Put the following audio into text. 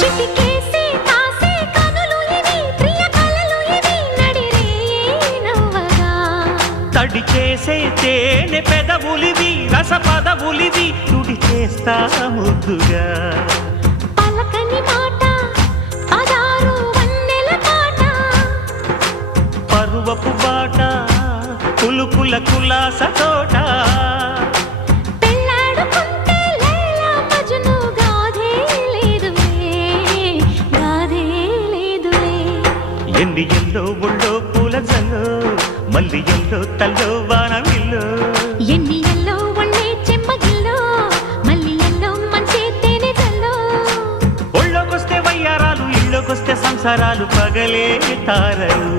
చిటికేసి కాసే కనులు ఇవి ప్రియ కలలు ఇవి నడిరే నవ్వగా తడి చేసే తేనె పెదవులివి రస పదవులివి తుడి చేస్తా ముద్దుగా పలకని మాట పదారు వన్నెల పాట పరువపు బాట కులుకుల కులాస తోట పెళ్ళాడుకుంటే లైలా మజ్ను గాథే లేదులే గాథే లేదులే ఎన్ని ఎల్లో ఒళ్ళో పూల జల్లో మల్లి ఎల్లో తల్లో వానవిల్లో ఎన్ని ఎల్లో ఒళ్ళే చెమ్మగిల్లో మళ్ళీ ఎల్లో మంచి తేనె జల్లో ఒళ్ళోకొస్తే వయ్యారాలు ఇళ్ళోకొస్తే సంసారాలు పగలే తారలు